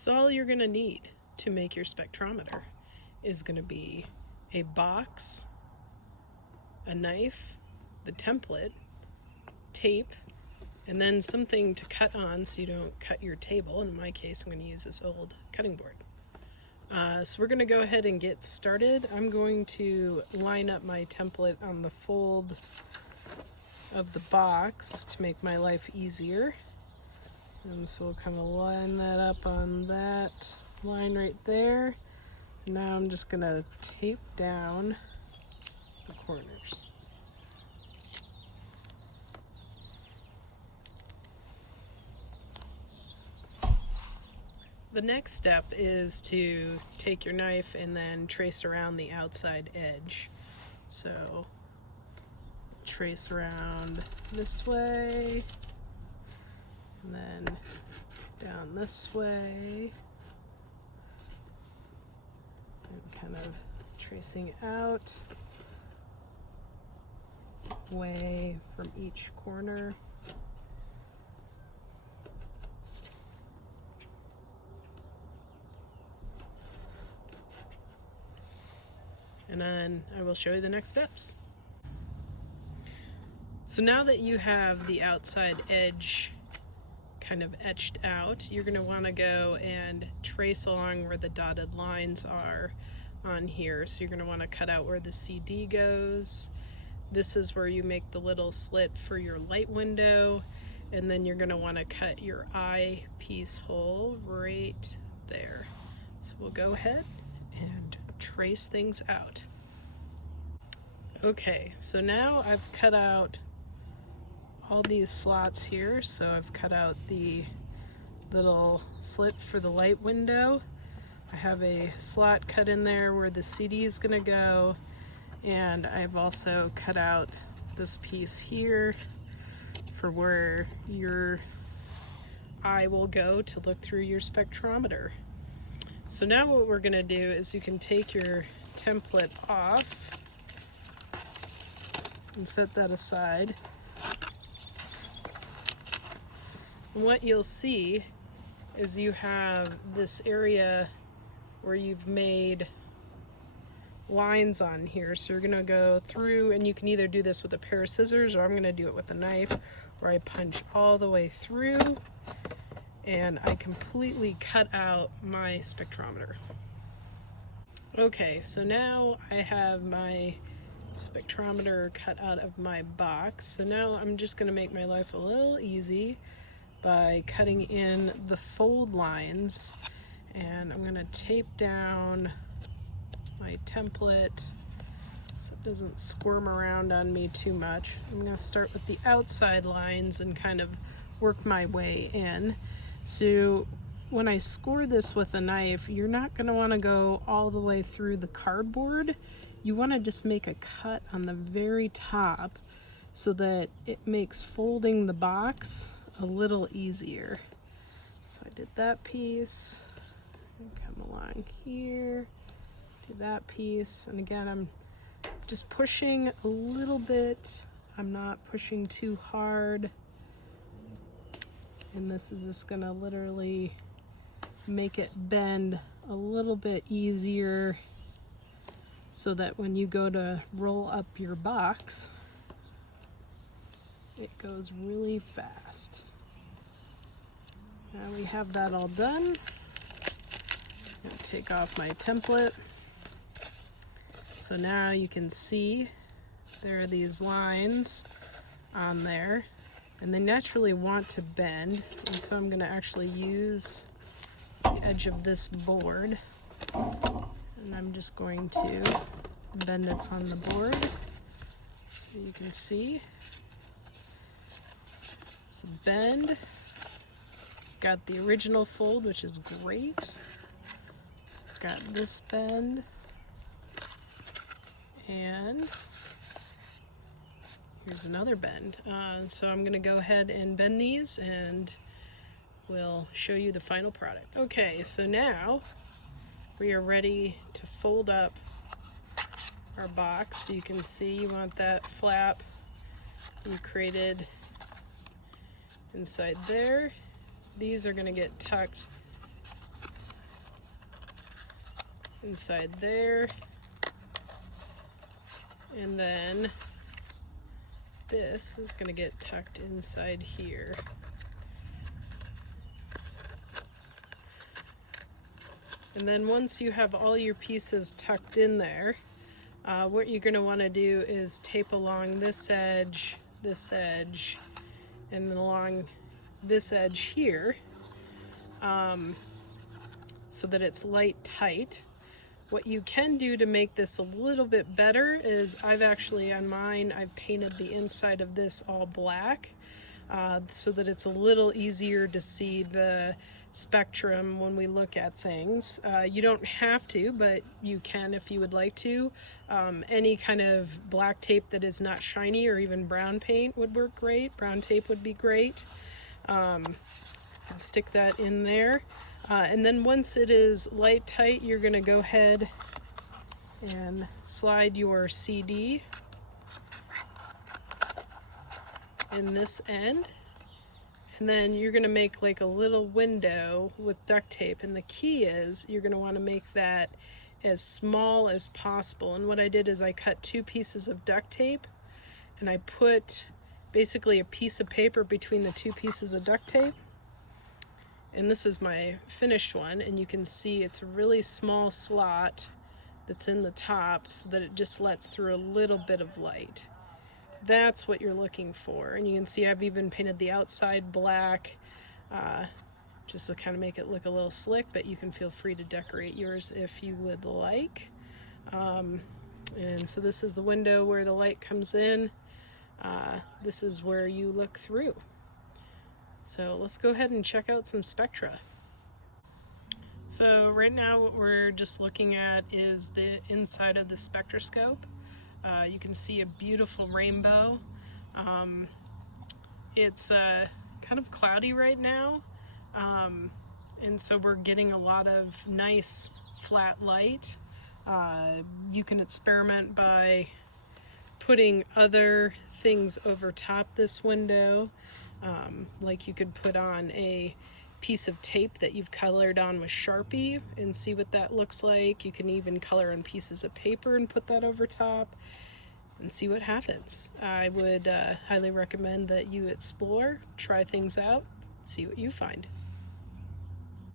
So all you're going to need to make your spectrometer is going to be a box, a knife, the template, tape, and then something to cut on so you don't cut your table. In my case, I'm going to use this old cutting board. So we're going to go ahead and get started. I'm going to line up my template on the fold of the box to make my life easier. And so we'll kind of line that up on that line right there. Now I'm just going to tape down the corners. The next step is to take your knife and then trace around the outside edge. So trace around this way, and then down this way, and kind of tracing out away from each corner. And then I will show you the next steps. So now that you have the outside edge kind of etched out, you're going to want to go and trace along where the dotted lines are on here. So you're going to want to cut out where the CD goes. This is where you make the little slit for your light window, and then you're going to want to cut your eyepiece hole right there. So we'll go ahead and trace things out. Okay, so now I've cut out all these slots here. So I've cut out the little slit for the light window. I have a slot cut in there where the CD is going to go, and I've also cut out this piece here for where your eye will go to look through your spectrometer. So now what we're going to do is you can take your template off and set that aside. And what you'll see is you have this area where you've made lines on here. So you're going to go through, and you can either do this with a pair of scissors, or I'm going to do it with a knife, where I punch all the way through and I completely cut out my spectrometer. Okay, so now I have my spectrometer cut out of my box. So now I'm just going to make my life a little easy by cutting in the fold lines, and I'm going to tape down my template so it doesn't squirm around on me too much. I'm going to start with the outside lines and kind of work my way in. So when I score this with a knife, you're not going to want to go all the way through the cardboard. You want to just make a cut on the very top so that it makes folding the box a little easier. So I did that piece, and come along here, do that piece, and again I'm just pushing a little bit. I'm not pushing too hard. And this is just going to literally make it bend a little bit easier so that when you go to roll up your box, it goes really fast. Now we have that all done. I'm going to take off my template. So now you can see there are these lines on there, and they naturally want to bend, and so I'm going to actually use the edge of this board, and I'm just going to bend it on the board so you can see. There's a bend. Got the original fold, which is great. Got this bend, and here's another bend. So I'm going to go ahead and bend these, and we'll show you the final product. Okay, so now we are ready to fold up our box. So you can see you want that flap you created inside there. These are going to get tucked inside there. And then this is going to get tucked inside here. And then once you have all your pieces tucked in there, what you're going to want to do is tape along this edge, and then along this edge here, so that it's light tight. What you can do to make this a little bit better is I've actually on mine, I've painted the inside of this all black, so that it's a little easier to see the spectrum when we look at things. You don't have to, but you can if you would like to. Any kind of black tape that is not shiny, or even brown paint would work great. Brown tape would be great. Stick that in there. And then once it is light tight, you're going to go ahead and slide your CD in this end. And then you're going to make like a little window with duct tape. And the key is you're going to want to make that as small as possible. And what I did is I cut 2 pieces of duct tape, and I put basically a piece of paper between the 2 pieces of duct tape. And this is my finished one, and you can see it's a really small slot that's in the top so that it just lets through a little bit of light. That's what you're looking for. And you can see I've even painted the outside black, just to kind of make it look a little slick, but you can feel free to decorate yours if you would like. And so this is the window where the light comes in. This is where you look through. So let's go ahead and check out some spectra. So right now what we're just looking at is the inside of the spectroscope. You can see a beautiful rainbow. It's kind of cloudy right now, and so we're getting a lot of nice flat light. You can experiment by putting other things over top this window. Like you could put on a piece of tape that you've colored on with Sharpie and see what that looks like. You can even color on pieces of paper and put that over top and see what happens. I would highly recommend that you explore, try things out, see what you find.